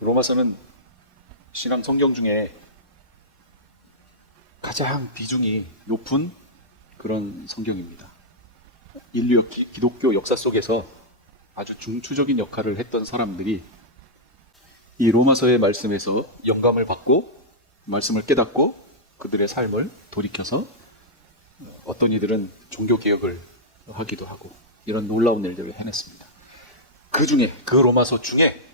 로마서는 신앙 성경 중에 가장 비중이 높은 그런 성경입니다. 인류 기독교 역사 속에서 아주 중추적인 역할을 했던 사람들이 이 로마서의 말씀에서 영감을 받고 말씀을 깨닫고 그들의 삶을 돌이켜서 어떤 이들은 종교개혁을 하기도 하고 이런 놀라운 일들을 해냈습니다. 그 로마서 중에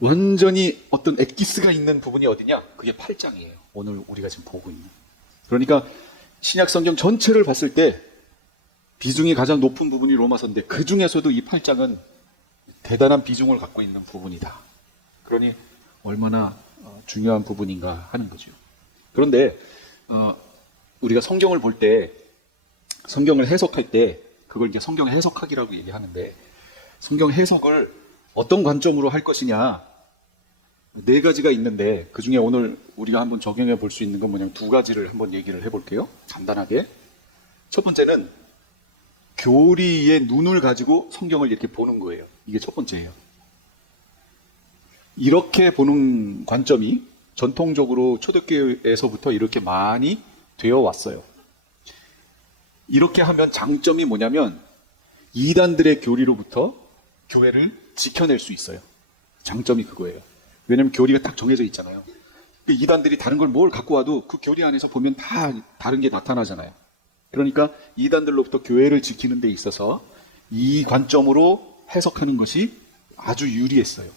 완전히 어떤 엑기스가 있는 부분이 어디냐? 그게 8장이에요. 오늘 우리가 지금 보고 있는. 그러니까 신약 성경 전체를 봤을 때 비중이 가장 높은 부분이 로마서인데 그 중에서도 이 8장은 대단한 비중을 갖고 있는 부분이다. 그러니 얼마나 중요한 부분인가 하는 거죠. 그런데 우리가 성경을 볼 때, 성경을 해석할 때 그걸 이제 성경 해석하기라고 얘기하는데 성경 해석을 어떤 관점으로 할 것이냐 4가지가 있는데 그 중에 오늘 우리가 한번 적용해 볼 수 있는 건 뭐냐면 2가지를 한번 얘기를 해볼게요. 간단하게. 첫 번째는 교리의 눈을 가지고 성경을 이렇게 보는 거예요. 이게 첫 번째예요. 이렇게 보는 관점이 전통적으로 초대교회에서부터 이렇게 많이 되어 왔어요. 이렇게 하면 장점이 뭐냐면 이단들의 교리로부터 교회를 지켜낼 수 있어요. 장점이 그거예요. 왜냐면 교리가 딱 정해져 있잖아요. 이단들이 다른 걸 뭘 갖고 와도 그 교리 안에서 보면 다 다른 게 나타나잖아요. 그러니까 이단들로부터 교회를 지키는 데 있어서 이 관점으로 해석하는 것이 아주 유리했어요.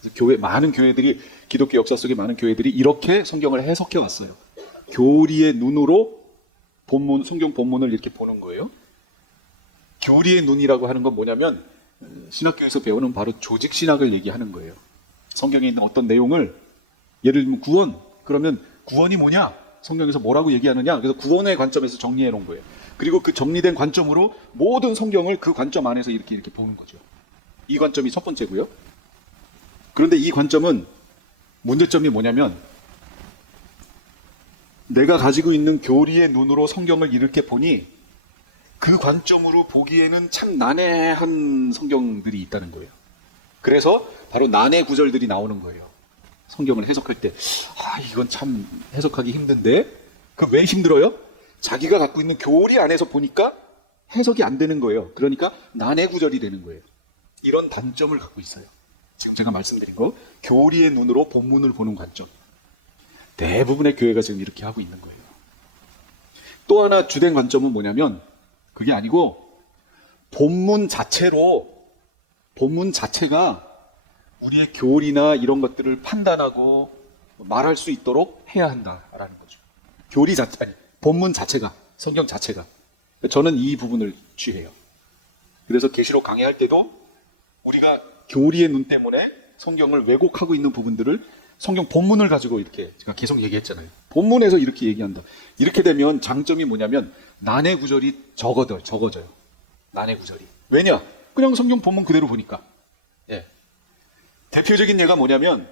그래서 많은 교회들이, 기독교 역사 속의 많은 교회들이 이렇게 성경을 해석해 왔어요. 교리의 눈으로 성경 본문을 이렇게 보는 거예요. 교리의 눈이라고 하는 건 뭐냐면 신학교에서 배우는 바로 조직신학을 얘기하는 거예요. 성경에 있는 어떤 내용을, 예를 들면 구원, 그러면 구원이 뭐냐? 성경에서 뭐라고 얘기하느냐? 그래서 구원의 관점에서 정리해 놓은 거예요. 그리고 그 정리된 관점으로 모든 성경을 그 관점 안에서 이렇게 보는 거죠. 이 관점이 첫 번째고요. 그런데 이 관점은 문제점이 뭐냐면 내가 가지고 있는 교리의 눈으로 성경을 이렇게 보니 그 관점으로 보기에는 참 난해한 성경들이 있다는 거예요. 그래서 바로 난해 구절들이 나오는 거예요. 성경을 해석할 때 이건 참 해석하기 힘든데 그 왜 힘들어요? 자기가 갖고 있는 교리 안에서 보니까 해석이 안 되는 거예요. 그러니까 난해 구절이 되는 거예요. 이런 단점을 갖고 있어요. 지금 제가 말씀드린 거 교리의 눈으로 본문을 보는 관점. 대부분의 교회가 지금 이렇게 하고 있는 거예요. 또 하나 주된 관점은 뭐냐면 그게 아니고 본문 자체가 우리의 교리나 이런 것들을 판단하고 말할 수 있도록 해야 한다라는 거죠. 본문 자체가, 성경 자체가. 저는 이 부분을 취해요. 그래서 계시록 강의할 때도 우리가 교리의 눈 때문에 성경을 왜곡하고 있는 부분들을 성경 본문을 가지고 이렇게 제가 계속 얘기했잖아요. 본문에서 이렇게 얘기한다. 이렇게 되면 장점이 뭐냐면 난해 구절이 적어져요. 난해 구절이. 왜냐? 그냥 성경 본문 그대로 보니까. 예. 대표적인 예가 뭐냐면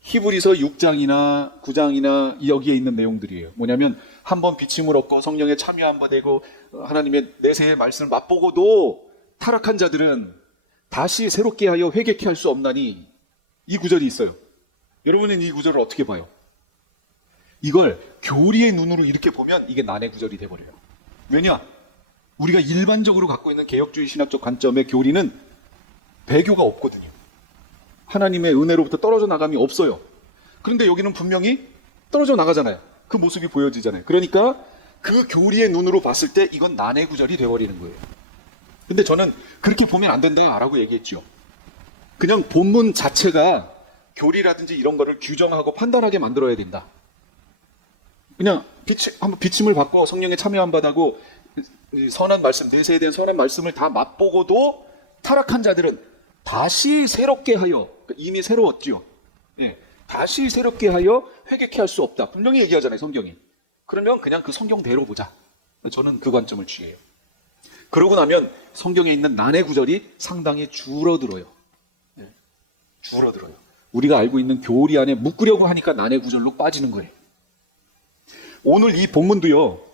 히브리서 6장이나 9장이나 여기에 있는 내용들이에요. 뭐냐면 한번 비침을 얻고 성령에 참여한 바 되고 하나님의 내세의 말씀을 맛보고도 타락한 자들은 다시 새롭게 하여 회개케 할 수 없나니 이 구절이 있어요. 여러분은 이 구절을 어떻게 봐요? 이걸 교리의 눈으로 이렇게 보면 이게 난해 구절이 돼버려요. 왜냐? 우리가 일반적으로 갖고 있는 개혁주의 신학적 관점의 교리는 배교가 없거든요. 하나님의 은혜로부터 떨어져 나감이 없어요. 그런데 여기는 분명히 떨어져 나가잖아요. 그 모습이 보여지잖아요. 그러니까 그 교리의 눈으로 봤을 때 이건 난해 구절이 돼버리는 거예요. 근데 저는 그렇게 보면 안 된다라고 얘기했죠. 그냥 본문 자체가 교리라든지 이런 거를 규정하고 판단하게 만들어야 된다. 그냥 한번 비침을 받고 성령에 참여한 바다고 선한 말씀, 내세에 대한 선한 말씀을 다 맛보고도 타락한 자들은 다시 새롭게 하여, 이미 새로웠죠. 예, 다시 새롭게 하여 회개케 할 수 없다. 분명히 얘기하잖아요, 성경이. 그러면 그냥 그 성경대로 보자. 저는 그 관점을 취해요. 그러고 나면 성경에 있는 난해 구절이 상당히 줄어들어요. 예, 줄어들어요. 우리가 알고 있는 교리 안에 묶으려고 하니까 난해 구절로 빠지는 거예요. 오늘 이 본문도요.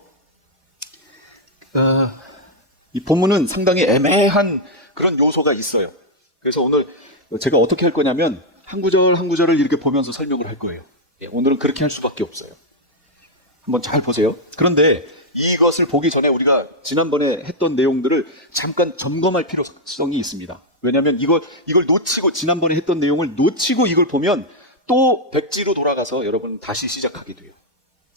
이 본문은 상당히 애매한 그런 요소가 있어요. 그래서 오늘 제가 어떻게 할 거냐면 한 구절 한 구절을 이렇게 보면서 설명을 할 거예요. 오늘은 그렇게 할 수밖에 없어요. 한번 잘 보세요. 그런데 이것을 보기 전에 우리가 지난번에 했던 내용들을 잠깐 점검할 필요성이 있습니다. 왜냐하면 이걸 놓치고, 지난번에 했던 내용을 놓치고 이걸 보면 또 백지로 돌아가서 여러분 다시 시작하게 돼요.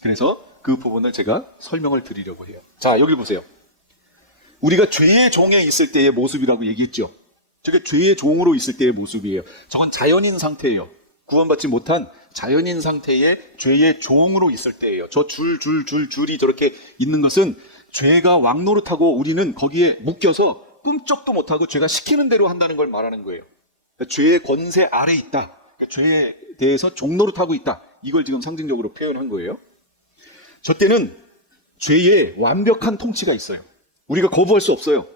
그래서 그 부분을 제가 설명을 드리려고 해요. 자, 여기 보세요. 우리가 죄의 종에 있을 때의 모습이라고 얘기했죠. 저게 죄의 종으로 있을 때의 모습이에요. 저건 자연인 상태예요. 구원받지 못한 자연인 상태의 죄의 종으로 있을 때예요. 저 줄이 저렇게 있는 것은 죄가 왕노릇하고 우리는 거기에 묶여서 끔쩍도 못하고 죄가 시키는 대로 한다는 걸 말하는 거예요. 그러니까 죄의 권세 아래 있다. 그러니까 죄에 대해서 종노릇하고 있다. 이걸 지금 상징적으로 표현한 거예요. 저 때는 죄의 완벽한 통치가 있어요. 우리가 거부할 수 없어요.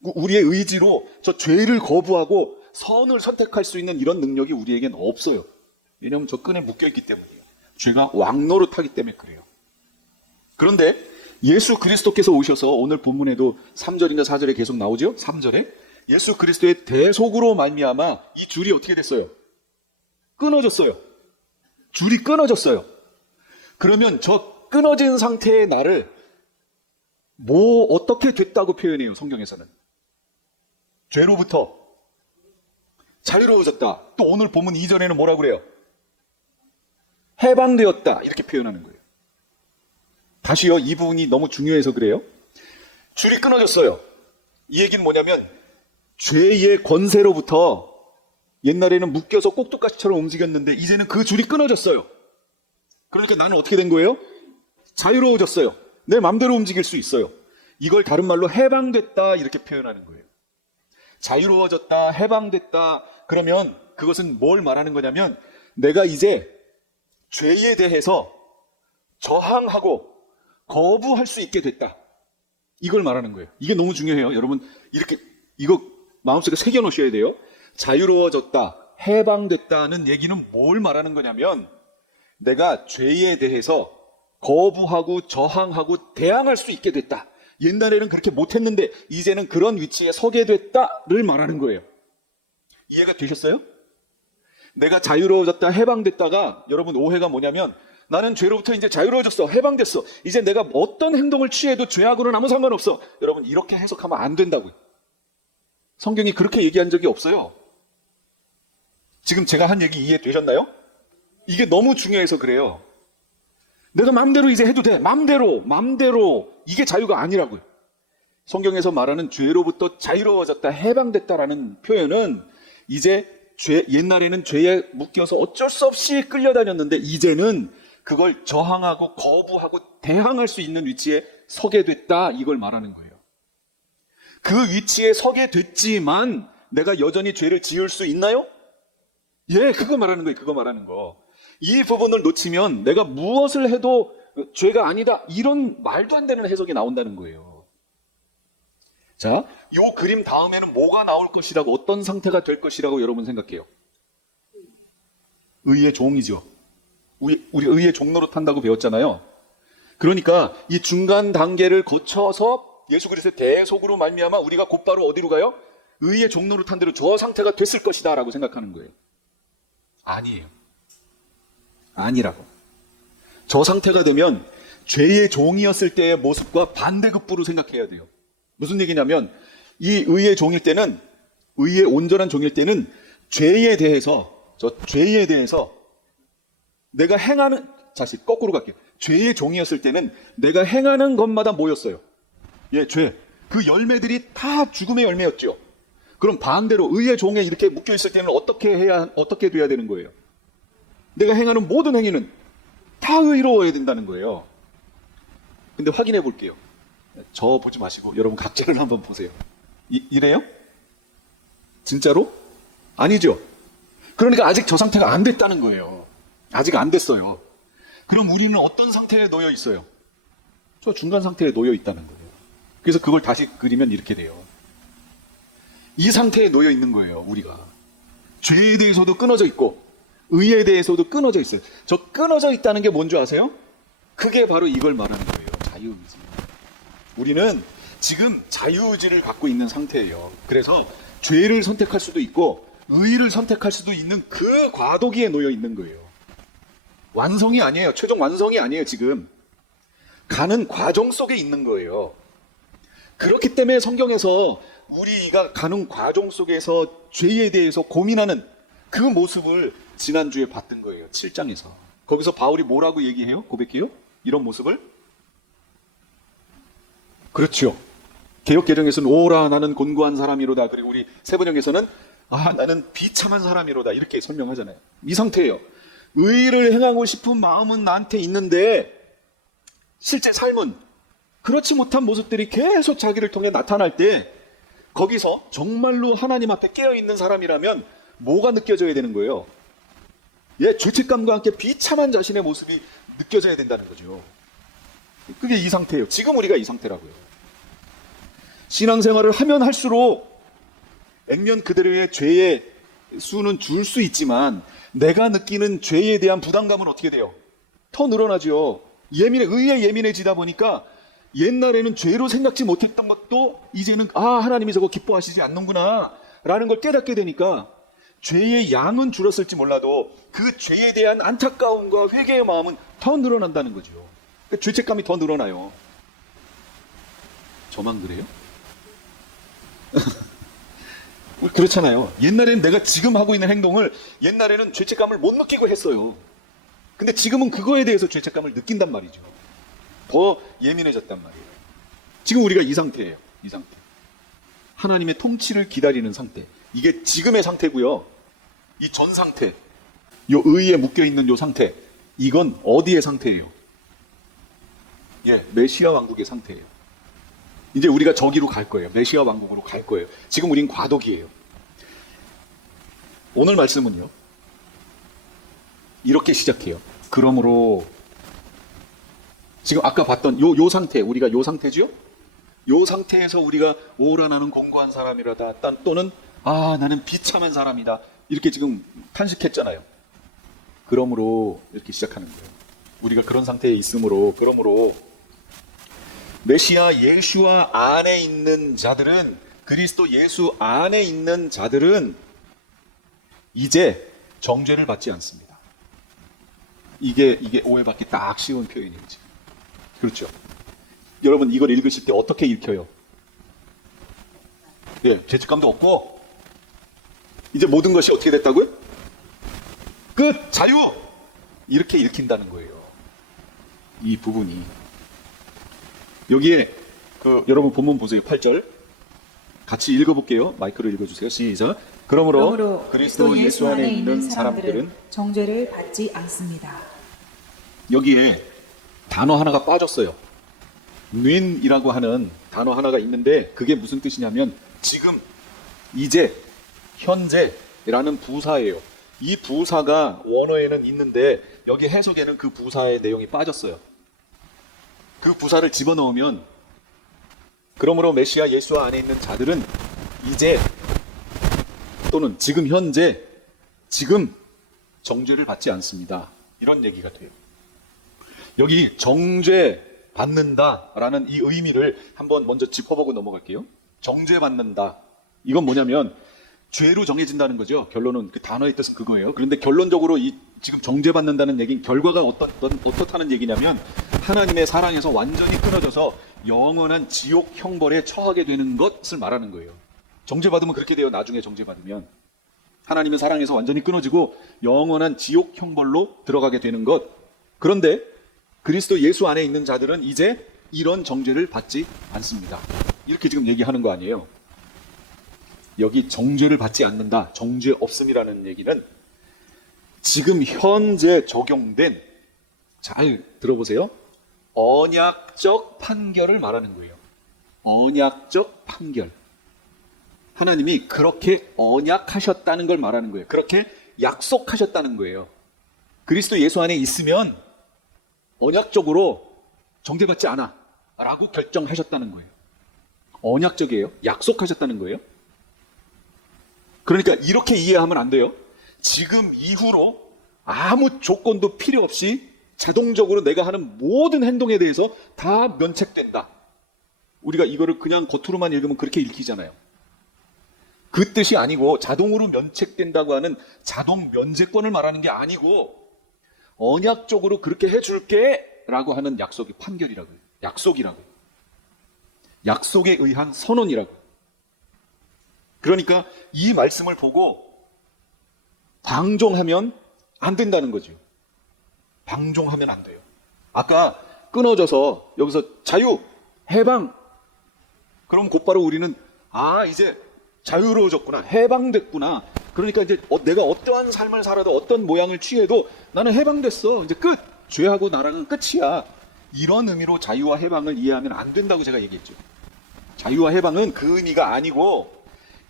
우리의 의지로 저 죄를 거부하고 선을 선택할 수 있는 이런 능력이 우리에겐 없어요. 왜냐하면 저 끈에 묶여있기 때문이에요. 죄가 왕노릇하기 때문에 그래요. 그런데 예수 그리스도께서 오셔서 오늘 본문에도 3절인가 4절에 계속 나오죠? 3절에 예수 그리스도의 대속으로 말미암아 이 줄이 어떻게 됐어요? 끊어졌어요. 줄이 끊어졌어요. 그러면 저 끊어진 상태의 나를 어떻게 됐다고 표현해요, 성경에서는? 죄로부터 자유로워졌다. 또 오늘 본문 2절에는 뭐라고 그래요? 해방되었다. 이렇게 표현하는 거예요. 다시요, 이 부분이 너무 중요해서 그래요. 줄이 끊어졌어요. 이 얘기는 뭐냐면 죄의 권세로부터 옛날에는 묶여서 꼭두가시처럼 움직였는데 이제는 그 줄이 끊어졌어요. 그러니까 나는 어떻게 된 거예요? 자유로워졌어요. 내 마음대로 움직일 수 있어요. 이걸 다른 말로 해방됐다 이렇게 표현하는 거예요. 자유로워졌다, 해방됐다. 그러면 그것은 뭘 말하는 거냐면 내가 이제 죄에 대해서 저항하고 거부할 수 있게 됐다. 이걸 말하는 거예요. 이게 너무 중요해요. 여러분 이렇게 이거 마음속에 새겨 놓으셔야 돼요. 자유로워졌다, 해방됐다는 얘기는 뭘 말하는 거냐면 내가 죄에 대해서 거부하고 저항하고 대항할 수 있게 됐다. 옛날에는 그렇게 못했는데 이제는 그런 위치에 서게 됐다를 말하는 거예요. 이해가 되셨어요? 내가 자유로워졌다, 해방됐다가 여러분 오해가 뭐냐면 나는 죄로부터 이제 자유로워졌어, 해방됐어. 이제 내가 어떤 행동을 취해도 죄하고는 아무 상관없어. 여러분 이렇게 해석하면 안 된다고요. 성경이 그렇게 얘기한 적이 없어요. 지금 제가 한 얘기 이해되셨나요? 이게 너무 중요해서 그래요. 내가 마음대로 이제 해도 돼. 마음대로. 이게 자유가 아니라고요. 성경에서 말하는 죄로부터 자유로워졌다, 해방됐다라는 표현은 이제 옛날에는 죄에 묶여서 어쩔 수 없이 끌려다녔는데 이제는 그걸 저항하고 거부하고 대항할 수 있는 위치에 서게 됐다. 이걸 말하는 거예요. 그 위치에 서게 됐지만 내가 여전히 죄를 지을 수 있나요? 예, 그거 말하는 거예요. 그거 말하는 거. 이 부분을 놓치면 내가 무엇을 해도 죄가 아니다. 이런 말도 안 되는 해석이 나온다는 거예요. 자, 이 그림 다음에는 뭐가 나올 것이라고, 어떤 상태가 될 것이라고 여러분 생각해요? 의의 종이죠. 우리 의의 종노릇 한다고 배웠잖아요. 그러니까 이 중간 단계를 거쳐서 예수 그리스도의 대속으로 말미암아 우리가 곧바로 어디로 가요? 의의 종노릇 한 대로 저 상태가 됐을 것이다 라고 생각하는 거예요. 아니에요. 아니라고. 저 상태가 되면 죄의 종이었을 때의 모습과 반대급부로 생각해야 돼요. 무슨 얘기냐면 이 의의 종일 때는, 의의 온전한 종일 때는 죄에 대해서 내가 행하는, 다시 거꾸로 갈게요. 죄의 종이었을 때는 내가 행하는 것마다 뭐였어요? 예, 죄. 그 열매들이 다 죽음의 열매였죠. 그럼 반대로 의의 종에 이렇게 묶여 있을 때는 어떻게 돼야 되는 거예요? 내가 행하는 모든 행위는 다 의로워야 된다는 거예요. 근데 확인해 볼게요. 저 보지 마시고 여러분 각자를 한번 보세요. 이래요? 진짜로? 아니죠. 그러니까 아직 저 상태가 안 됐다는 거예요. 아직 안 됐어요. 그럼 우리는 어떤 상태에 놓여 있어요? 저 중간 상태에 놓여 있다는 거예요. 그래서 그걸 다시 그리면 이렇게 돼요. 이 상태에 놓여 있는 거예요, 우리가. 죄에 대해서도 끊어져 있고 의에 대해서도 끊어져 있어요. 저 끊어져 있다는 게 뭔지 아세요? 그게 바로 이걸 말하는 거예요. 자유의지. 우리는 지금 자유의지를 갖고 있는 상태예요. 그래서 죄를 선택할 수도 있고 의를 선택할 수도 있는 그 과도기에 놓여 있는 거예요. 완성이 아니에요. 최종 완성이 아니에요, 지금. 가는 과정 속에 있는 거예요. 그렇기 때문에 성경에서 우리가 가는 과정 속에서 죄에 대해서 고민하는 그 모습을 지난주에 봤던 거예요. 7장에서. 거기서 바울이 뭐라고 얘기해요? 고백해요? 이런 모습을? 그렇죠. 개역개정에서는 오라 나는 곤고한 사람이로다. 그리고 우리 세번역에서는 나는 비참한 사람이로다. 이렇게 설명하잖아요. 이 상태예요. 의를 행하고 싶은 마음은 나한테 있는데 실제 삶은 그렇지 못한 모습들이 계속 자기를 통해 나타날 때 거기서 정말로 하나님 앞에 깨어있는 사람이라면 뭐가 느껴져야 되는 거예요? 죄책감과 함께 비참한 자신의 모습이 느껴져야 된다는 거죠. 그게 이 상태예요. 지금 우리가 이 상태라고요. 신앙생활을 하면 할수록 액면 그대로의 죄의 수는 줄 수 있지만 내가 느끼는 죄에 대한 부담감은 어떻게 돼요? 더 늘어나죠. 의에 예민해지다 보니까 옛날에는 죄로 생각지 못했던 것도 이제는 하나님이 저거 기뻐하시지 않는구나 라는 걸 깨닫게 되니까 죄의 양은 줄었을지 몰라도 그 죄에 대한 안타까움과 회개의 마음은 더 늘어난다는 거죠. 그러니까 죄책감이 더 늘어나요. 저만 그래요? 그렇잖아요. 옛날에는 내가 지금 하고 있는 행동을 옛날에는 죄책감을 못 느끼고 했어요. 근데 지금은 그거에 대해서 죄책감을 느낀단 말이죠. 더 예민해졌단 말이에요. 지금 우리가 이 상태예요. 이 상태. 하나님의 통치를 기다리는 상태. 이게 지금의 상태고요. 이 전 상태, 요 의에 묶여있는 요 상태, 이건 어디의 상태예요? 메시아 왕국의 상태예요. 이제 우리가 저기로 갈 거예요. 메시아 왕국으로 갈 거예요. 지금 우린 과도기예요. 오늘 말씀은요, 이렇게 시작해요. 그러므로 지금 아까 봤던 요 상태, 우리가 요 상태죠? 요 상태에서 우리가 오라 나는 공고한 사람이라다 또는 나는 비참한 사람이다 이렇게 지금 탄식했잖아요. 그러므로 이렇게 시작하는 거예요. 우리가 그런 상태에 있으므로 그러므로 메시아 예수와 안에 있는 자들은 그리스도 예수 안에 있는 자들은 이제 정죄를 받지 않습니다. 이게 오해받기 딱 쉬운 표현이에요. 지금. 그렇죠. 여러분 이걸 읽으실 때 어떻게 읽혀요? 죄책감도 없고 이제 모든 것이 어떻게 됐다고요? 끝! 자유! 이렇게 읽힌다는 거예요. 이 부분이. 여기에 여러분 본문 보세요. 8절 같이 읽어볼게요. 마이크로 읽어주세요. 시작. 그러므로 그리스도 예수 안에 있는 사람들은 정죄를 받지 않습니다. 여기에 단어 하나가 빠졌어요. 윈이라고 하는 단어 하나가 있는데 그게 무슨 뜻이냐면 지금, 이제, 현재라는 부사예요. 이 부사가 원어에는 있는데 여기 해석에는 그 부사의 내용이 빠졌어요. 그 부사를 집어넣으면 그러므로 메시아 예수 안에 있는 자들은 이제 또는 지금 현재 지금 정죄를 받지 않습니다. 이런 얘기가 돼요. 여기 정죄 받는다라는 이 의미를 한번 먼저 짚어보고 넘어갈게요. 정죄 받는다. 이건 뭐냐면 죄로 정해진다는 거죠. 결론은 그 단어의 뜻은 그거예요. 그런데 결론적으로 이 지금 정죄 받는다는 얘기는 결과가 어떻다는 얘기냐면 하나님의 사랑에서 완전히 끊어져서 영원한 지옥 형벌에 처하게 되는 것을 말하는 거예요. 정죄 받으면 그렇게 돼요. 나중에 정죄 받으면 하나님의 사랑에서 완전히 끊어지고 영원한 지옥 형벌로 들어가게 되는 것. 그런데 그리스도 예수 안에 있는 자들은 이제 이런 정죄를 받지 않습니다. 이렇게 지금 얘기하는 거 아니에요. 여기 정죄를 받지 않는다, 정죄 없음이라는 얘기는 지금 현재 적용된, 잘 들어보세요, 언약적 판결을 말하는 거예요. 언약적 판결. 하나님이 그렇게 언약하셨다는 걸 말하는 거예요. 그렇게 약속하셨다는 거예요. 그리스도 예수 안에 있으면 언약적으로 정죄받지 않아 라고 결정하셨다는 거예요. 언약적이에요. 약속하셨다는 거예요. 그러니까 이렇게 이해하면 안 돼요. 지금 이후로 아무 조건도 필요 없이 자동적으로 내가 하는 모든 행동에 대해서 다 면책된다. 우리가 이거를 그냥 겉으로만 읽으면 그렇게 읽히잖아요. 그 뜻이 아니고 자동으로 면책된다고 하는 자동 면제권을 말하는 게 아니고 언약적으로 그렇게 해줄게 라고 하는 약속이 판결이라고요. 약속이라고요. 약속에 의한 선언이라고요. 그러니까 이 말씀을 보고 방종하면 안 된다는 거죠. 방종하면 안 돼요. 아까 끊어져서 여기서 자유, 해방. 그럼 곧바로 우리는 이제 자유로워졌구나. 해방됐구나. 그러니까 이제 내가 어떠한 삶을 살아도 어떤 모양을 취해도 나는 해방됐어. 이제 끝. 죄하고 나랑은 끝이야. 이런 의미로 자유와 해방을 이해하면 안 된다고 제가 얘기했죠. 자유와 해방은 그 의미가 아니고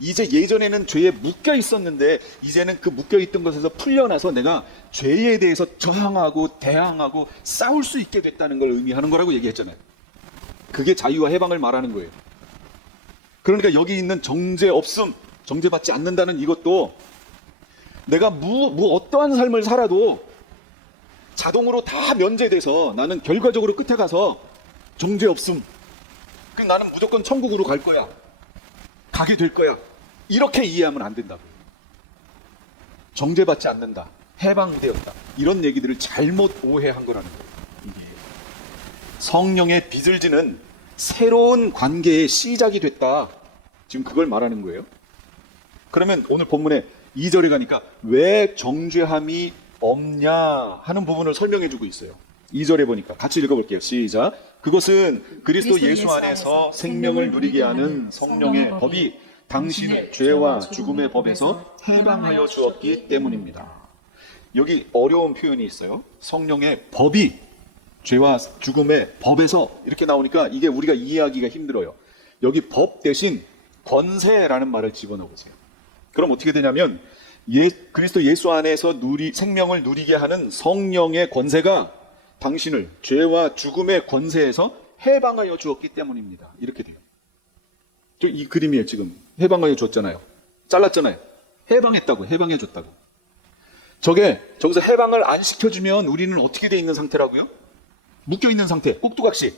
이제 예전에는 죄에 묶여 있었는데 이제는 그 묶여 있던 것에서 풀려나서 내가 죄에 대해서 저항하고 대항하고 싸울 수 있게 됐다는 걸 의미하는 거라고 얘기했잖아요. 그게 자유와 해방을 말하는 거예요. 그러니까 여기 있는 정죄 없음, 정죄받지 않는다는 이것도 내가 어떠한 삶을 살아도 자동으로 다 면제돼서 나는 결과적으로 끝에 가서 정죄 없음. 나는 무조건 천국으로 갈 거야. 가게 될 거야. 이렇게 이해하면 안 된다고요. 정죄받지 않는다. 해방되었다. 이런 얘기들을 잘못 오해한 거라는 거예요. 이게 성령의 빚을 지는 새로운 관계의 시작이 됐다. 지금 그걸 말하는 거예요. 그러면 오늘 본문에 2절에 가니까 왜 정죄함이 없냐 하는 부분을 설명해 주고 있어요. 2절에 보니까 같이 읽어볼게요. 시작. 그것은 그리스도 예수 안에서 생명을 누리게 하는 성령의 법이 당신을 죄와 죽음의 법에서 해방하여 주었기 때문입니다. 여기 어려운 표현이 있어요. 성령의 법이 죄와 죽음의 법에서 이렇게 나오니까 이게 우리가 이해하기가 힘들어요. 여기 법 대신 권세라는 말을 집어넣으세요. 그럼 어떻게 되냐면 그리스도 예수 안에서 생명을 누리게 하는 성령의 권세가 당신을 죄와 죽음의 권세에서 해방하여 주었기 때문입니다. 이렇게 돼요. 이 그림이에요. 지금 해방하여 줬잖아요. 잘랐잖아요. 해방했다고, 해방해 줬다고. 저기서 해방을 안 시켜주면 우리는 어떻게 돼 있는 상태라고요? 묶여 있는 상태, 꼭두각시.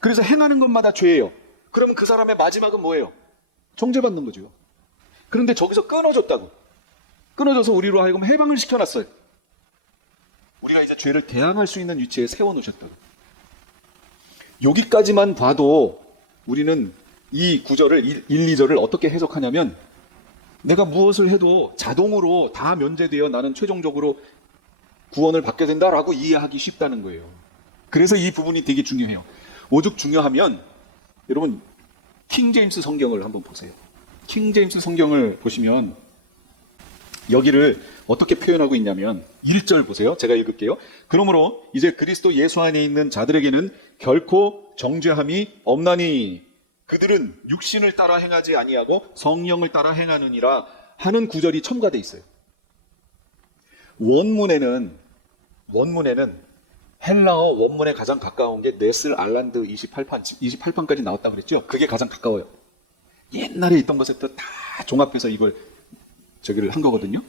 그래서 행하는 것마다 죄예요. 그러면 그 사람의 마지막은 뭐예요? 정죄받는 거죠. 그런데 저기서 끊어졌다고. 끊어져서 우리로 하여금 해방을 시켜놨어요. 우리가 이제 죄를 대항할 수 있는 위치에 세워놓으셨다고. 여기까지만 봐도 우리는 이 구절을 1, 2절을 어떻게 해석하냐면 내가 무엇을 해도 자동으로 다 면제되어 나는 최종적으로 구원을 받게 된다라고 이해하기 쉽다는 거예요. 그래서 이 부분이 되게 중요해요. 오죽 중요하면 여러분 킹제임스 성경을 한번 보세요. 킹제임스 성경을 보시면 여기를 어떻게 표현하고 있냐면 1절 보세요. 제가 읽을게요. 그러므로 이제 그리스도 예수 안에 있는 자들에게는 결코 정죄함이 없나니 그들은 육신을 따라 행하지 아니하고 성령을 따라 행하느니라 하는 구절이 첨가되어 있어요. 원문에는 헬라어 원문에 가장 가까운 게 네슬 알란드 28판까지 나왔다고 그랬죠. 그게 가장 가까워요. 옛날에 있던 것부터 다 종합해서 저기를 한 거거든요.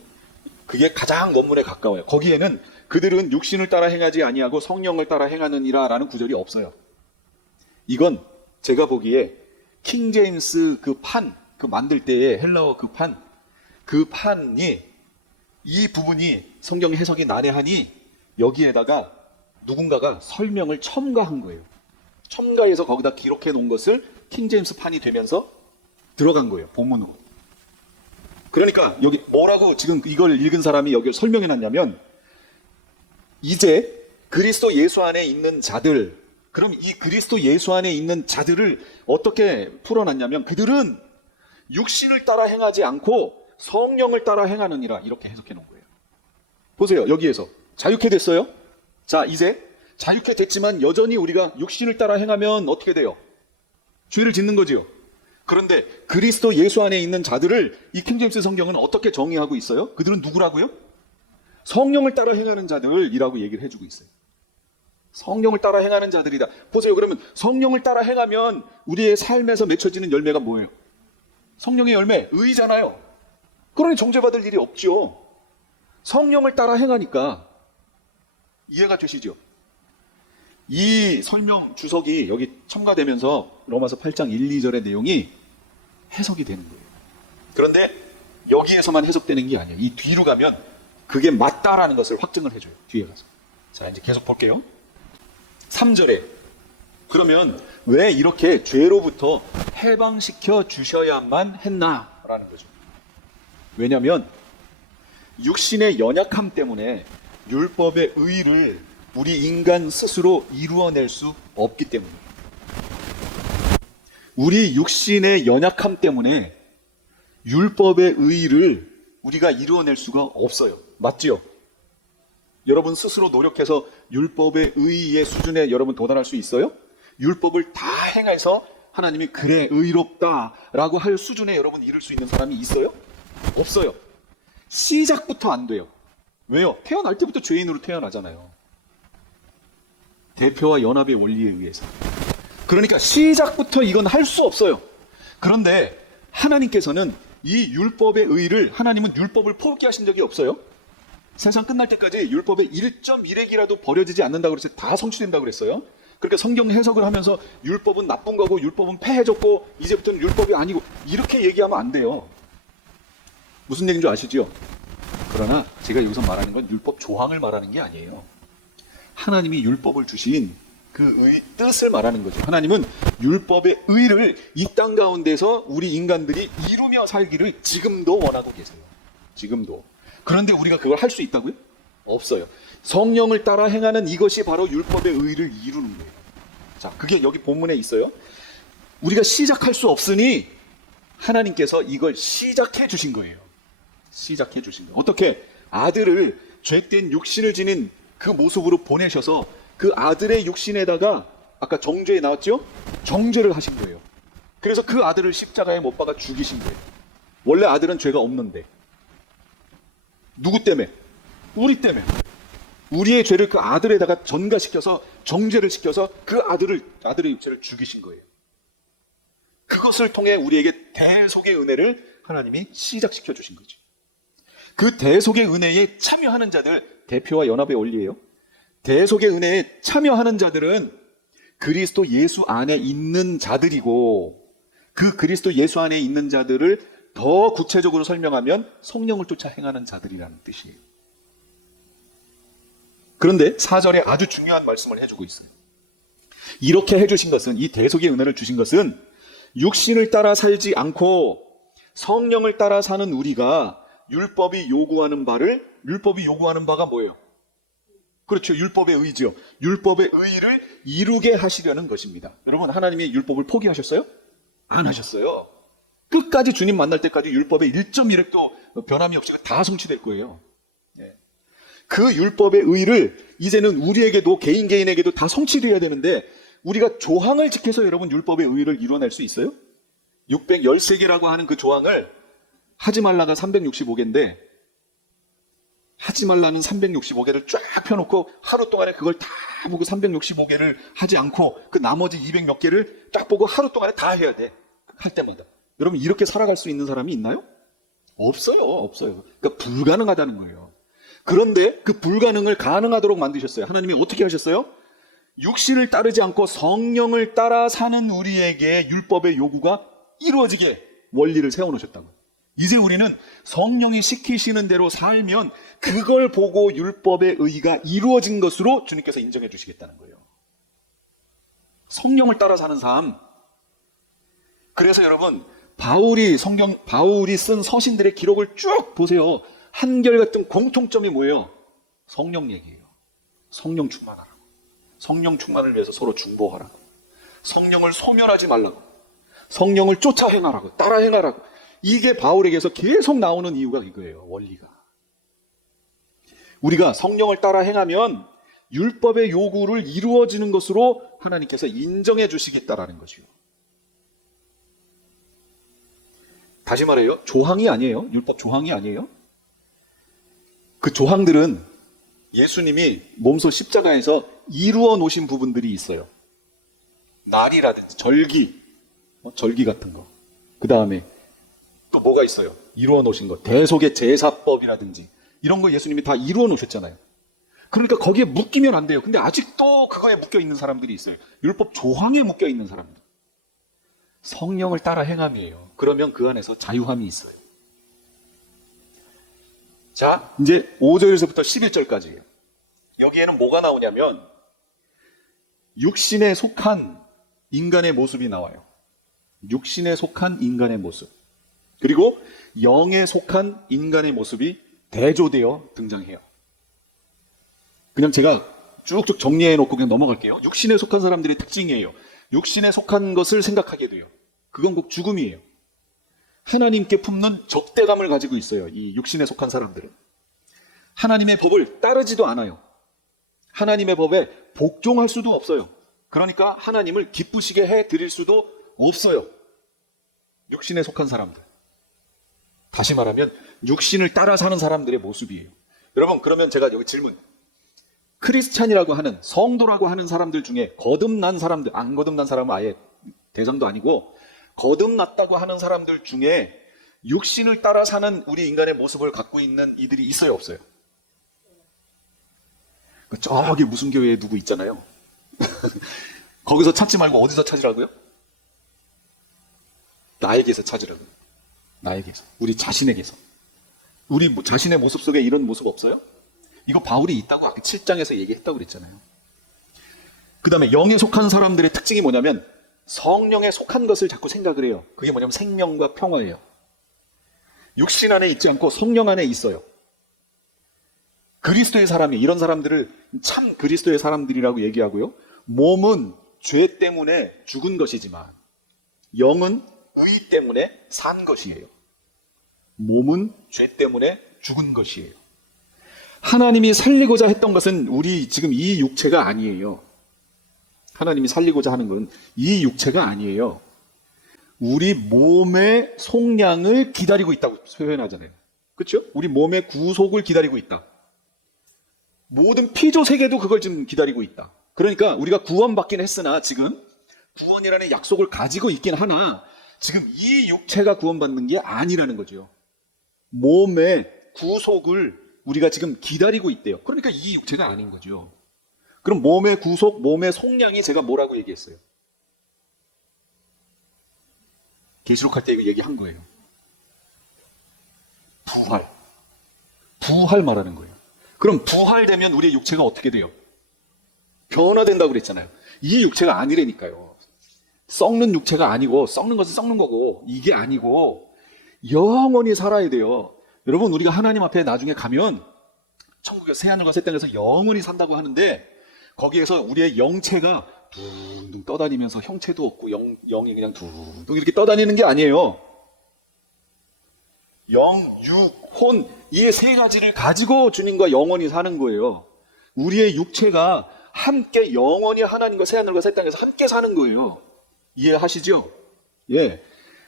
그게 가장 원문에 가까워요. 거기에는 그들은 육신을 따라 행하지 아니하고 성령을 따라 행하느니라 라는 구절이 없어요. 이건 제가 보기에 킹제임스 그 만들 때의 헬라어 그 판이 이 부분이 성경 해석이 난해하니 여기에다가 누군가가 설명을 첨가한 거예요. 첨가해서 거기다 기록해 놓은 것을 킹제임스 판이 되면서 들어간 거예요. 본문으로. 그러니까 여기 뭐라고 지금 이걸 읽은 사람이 여기를 설명해 놨냐면 이제 그리스도 예수 안에 있는 자들, 그럼 이 그리스도 예수 안에 있는 자들을 어떻게 풀어놨냐면 그들은 육신을 따라 행하지 않고 성령을 따라 행하느니라 이렇게 해석해 놓은 거예요. 보세요. 여기에서 자유케 됐어요. 자, 이제 자유케 됐지만 여전히 우리가 육신을 따라 행하면 어떻게 돼요? 죄를 짓는 거지요. 그런데 그리스도 예수 안에 있는 자들을 이 킹제임스 성경은 어떻게 정의하고 있어요? 그들은 누구라고요? 성령을 따라 행하는 자들이라고 얘기를 해주고 있어요. 성령을 따라 행하는 자들이다. 보세요. 그러면 성령을 따라 행하면 우리의 삶에서 맺혀지는 열매가 뭐예요? 성령의 열매, 의잖아요. 그러니 정죄받을 일이 없죠. 성령을 따라 행하니까 이해가 되시죠? 이 설명 주석이 여기 첨가되면서 로마서 8장 1, 2절의 내용이 해석이 되는 거예요. 그런데 여기에서만 해석되는 게 아니에요. 이 뒤로 가면 그게 맞다라는 것을 확증을 해줘요. 뒤에 가서. 자, 이제 계속 볼게요. 3절에 그러면 왜 이렇게 죄로부터 해방시켜 주셔야만 했나라는 거죠. 왜냐하면 육신의 연약함 때문에 율법의 의를 우리 인간 스스로 이루어낼 수 없기 때문에, 우리 육신의 연약함 때문에 율법의 의를 우리가 이루어낼 수가 없어요. 맞지요? 여러분 스스로 노력해서 율법의 의의 수준에 여러분 도달할 수 있어요? 율법을 다 행해서 하나님이 그래 의롭다라고 할 수준에 여러분 이룰 수 있는 사람이 있어요? 없어요. 시작부터 안 돼요. 왜요? 태어날 때부터 죄인으로 태어나잖아요. 대표와 연합의 원리에 의해서. 그러니까 시작부터 이건 할 수 없어요. 그런데 하나님께서는 이 율법의 의를, 하나님은 율법을 포기하신 적이 없어요. 세상 끝날 때까지 율법의 1.1핵이라도 버려지지 않는다고 그래서 다 성취된다고 그랬어요. 그러니까 성경 해석을 하면서 율법은 나쁜 거고 율법은 폐해졌고 이제부터는 율법이 아니고 이렇게 얘기하면 안 돼요. 무슨 얘기인 줄 아시죠? 그러나 제가 여기서 말하는 건 율법 조항을 말하는 게 아니에요. 하나님이 율법을 주신 그 뜻을 말하는 거죠. 하나님은 율법의 의를 이 땅 가운데서 우리 인간들이 이루며 살기를 지금도 원하고 계세요. 지금도. 그런데 우리가 그걸 할 수 있다고요? 없어요. 성령을 따라 행하는 이것이 바로 율법의 의를 이루는 거예요. 자, 그게 여기 본문에 있어요. 우리가 시작할 수 없으니 하나님께서 이걸 시작해 주신 거예요. 시작해 주신 거예요. 어떻게? 아들을 죄된 육신을 지닌 그 모습으로 보내셔서 그 아들의 육신에다가 아까 정죄에 나왔죠? 정죄를 하신 거예요. 그래서 그 아들을 십자가에 못 박아 죽이신 거예요. 원래 아들은 죄가 없는데. 누구 때문에? 우리 때문에. 우리의 죄를 그 아들에다가 전가시켜서 정죄를 시켜서 그 아들의 육체를 죽이신 거예요. 그것을 통해 우리에게 대속의 은혜를 하나님이 시작시켜 주신 거죠. 그 대속의 은혜에 참여하는 자들, 대표와 연합의 원리예요. 대속의 은혜에 참여하는 자들은 그리스도 예수 안에 있는 자들이고, 그 그리스도 예수 안에 있는 자들을 더 구체적으로 설명하면 성령을 쫓아 행하는 자들이라는 뜻이에요. 그런데 4절에 아주 중요한 말씀을 해주고 있어요. 이렇게 해주신 것은, 이 대속의 은혜를 주신 것은 육신을 따라 살지 않고 성령을 따라 사는 우리가 율법이 요구하는 바가 뭐예요? 그렇죠. 율법의 의지요. 율법의 의를 이루게 하시려는 것입니다. 여러분, 하나님이 율법을 포기하셨어요? 안 하셨어요. 끝까지 주님 만날 때까지 율법의 1.1핵도 변함이 없이 다 성취될 거예요. 그 율법의 의를 이제는 우리에게도, 개인에게도 다 성취되어야 되는데, 우리가 조항을 지켜서 여러분 율법의 의를 이뤄낼 수 있어요? 613개라고 하는 그 조항을 하지 말라가 365개인데, 하지 말라는 365개를 쫙 펴놓고 하루 동안에 그걸 다 보고 365개를 하지 않고 그 나머지 200 몇 개를 딱 보고 하루 동안에 다 해야 돼. 할 때마다. 여러분, 이렇게 살아갈 수 있는 사람이 있나요? 없어요. 없어요. 그러니까 불가능하다는 거예요. 그런데 그 불가능을 가능하도록 만드셨어요. 하나님이 어떻게 하셨어요? 육신을 따르지 않고 성령을 따라 사는 우리에게 율법의 요구가 이루어지게 원리를 세워놓으셨다고. 이제 우리는 성령이 시키시는 대로 살면 그걸 보고 율법의 의가 이루어진 것으로 주님께서 인정해 주시겠다는 거예요. 성령을 따라 사는 삶. 그래서 여러분, 바울이 쓴 서신들의 기록을 쭉 보세요. 한결같은 공통점이 뭐예요? 성령 얘기예요. 성령 충만하라고. 성령 충만을 위해서 서로 중보하라고. 성령을 소멸하지 말라고. 성령을 쫓아 행하라고. 따라 행하라고. 이게 바울에게서 계속 나오는 이유가 이거예요. 원리가. 우리가 성령을 따라 행하면 율법의 요구를 이루어지는 것으로 하나님께서 인정해 주시겠다라는 것이요. 다시 말해요. 조항이 아니에요. 율법 조항이 아니에요. 그 조항들은 예수님이 몸소 십자가에서 이루어 놓으신 부분들이 있어요. 날이라든지 절기 같은 거. 그 다음에 또 뭐가 있어요? 이루어 놓으신 거. 대속의 제사법이라든지 이런 거 예수님이 다 이루어 놓으셨잖아요. 그러니까 거기에 묶이면 안 돼요. 근데 아직도 그거에 묶여 있는 사람들이 있어요. 율법 조항에 묶여 있는 사람들. 성령을 따라 행함이에요. 그러면 그 안에서 자유함이 있어요. 자, 이제 5절에서부터 11절까지예요. 여기에는 뭐가 나오냐면 육신에 속한 인간의 모습이 나와요. 육신에 속한 인간의 모습. 그리고 영에 속한 인간의 모습이 대조되어 등장해요. 그냥 제가 쭉쭉 정리해 놓고 그냥 넘어갈게요. 육신에 속한 사람들의 특징이에요. 육신에 속한 것을 생각하게 돼요. 그건 꼭 죽음이에요. 하나님께 품는 적대감을 가지고 있어요. 이 육신에 속한 사람들은. 하나님의 법을 따르지도 않아요. 하나님의 법에 복종할 수도 없어요. 그러니까 하나님을 기쁘시게 해 드릴 수도 없어요. 육신에 속한 사람들. 다시 말하면 육신을 따라 사는 사람들의 모습이에요. 여러분, 그러면 제가 여기 질문. 크리스찬이라고 하는, 성도라고 하는 사람들 중에 거듭난 사람들, 안 거듭난 사람은 아예 대상도 아니고 거듭났다고 하는 사람들 중에 육신을 따라 사는 우리 인간의 모습을 갖고 있는 이들이 있어요, 없어요? 저기 무슨 교회에 누구 있잖아요. 거기서 찾지 말고 어디서 찾으라고요? 나에게서 찾으라고요. 나에게서. 우리 자신에게서. 우리 자신의 모습 속에 이런 모습 없어요? 이거 바울이 있다고 아까 7장에서 얘기했다고 그랬잖아요. 그 다음에 영에 속한 사람들의 특징이 뭐냐면 성령에 속한 것을 자꾸 생각을 해요. 그게 뭐냐면 생명과 평화예요. 육신 안에 있지 않고 성령 안에 있어요. 그리스도의 사람이, 이런 사람들을 참 그리스도의 사람들이라고 얘기하고요. 몸은 죄 때문에 죽은 것이지만 영은 의 때문에 산 것이에요. 몸은 죄 때문에 죽은 것이에요. 하나님이 살리고자 했던 것은 우리 지금 이 육체가 아니에요. 하나님이 살리고자 하는 건 이 육체가 아니에요. 우리 몸의 속량을 기다리고 있다고 표현하잖아요. 그렇죠? 우리 몸의 구속을 기다리고 있다. 모든 피조 세계도 그걸 지금 기다리고 있다. 그러니까 우리가 구원받긴 했으나 지금 구원이라는 약속을 가지고 있긴 하나 지금 이 육체가 구원받는 게 아니라는 거죠. 몸의 구속을 우리가 지금 기다리고 있대요. 그러니까 이 육체가 아닌 거죠. 그럼 몸의 구속, 몸의 속량이 제가 뭐라고 얘기했어요? 계시록할 때 이거 얘기한 거예요. 부활. 부활 말하는 거예요. 그럼 부활되면 우리의 육체가 어떻게 돼요? 변화된다고 그랬잖아요. 이 육체가 아니라니까요. 썩는 육체가 아니고, 썩는 것은 썩는 거고, 이게 아니고 영원히 살아야 돼요. 여러분, 우리가 하나님 앞에 나중에 가면 천국의 새하늘과 새 땅에서 영원히 산다고 하는데 거기에서 우리의 영체가 둥둥 떠다니면서 형체도 없고 영이 그냥 둥둥 이렇게 떠다니는 게 아니에요. 영, 육, 혼, 이 세 가지를 가지고 주님과 영원히 사는 거예요. 우리의 육체가 함께 영원히 하나님과 새하늘과 새 땅에서 함께 사는 거예요. 이해하시죠? 예.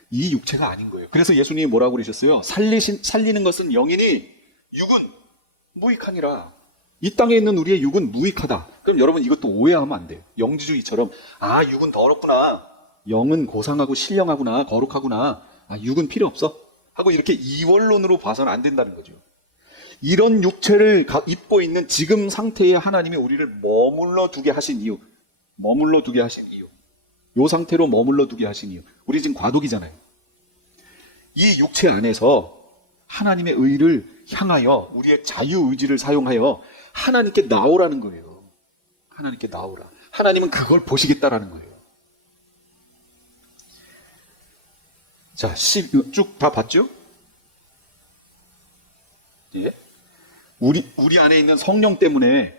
이 육체가 아닌 거예요. 그래서 예수님이 뭐라고 그러셨어요? 살리는 것은 영이니 육은 무익하니라. 이 땅에 있는 우리의 육은 무익하다. 그럼 여러분 이것도 오해하면 안 돼요. 영지주의처럼 육은 더럽구나. 영은 고상하고 신령하구나. 거룩하구나. 육은 필요 없어. 하고 이렇게 이원론으로 봐서는 안 된다는 거죠. 이런 육체를 입고 있는 지금 상태에 하나님이 우리를 머물러 두게 하신 이유. 이 상태로 머물러 두게 하신 이유. 우리 지금 과도기잖아요. 이 육체 안에서 하나님의 의를 향하여 우리의 자유의지를 사용하여 하나님께 나오라는 거예요. 하나님께 나오라. 하나님은 그걸 보시겠다라는 거예요. 자, 쭉 다 봤죠? 예? 우리 안에 있는 성령 때문에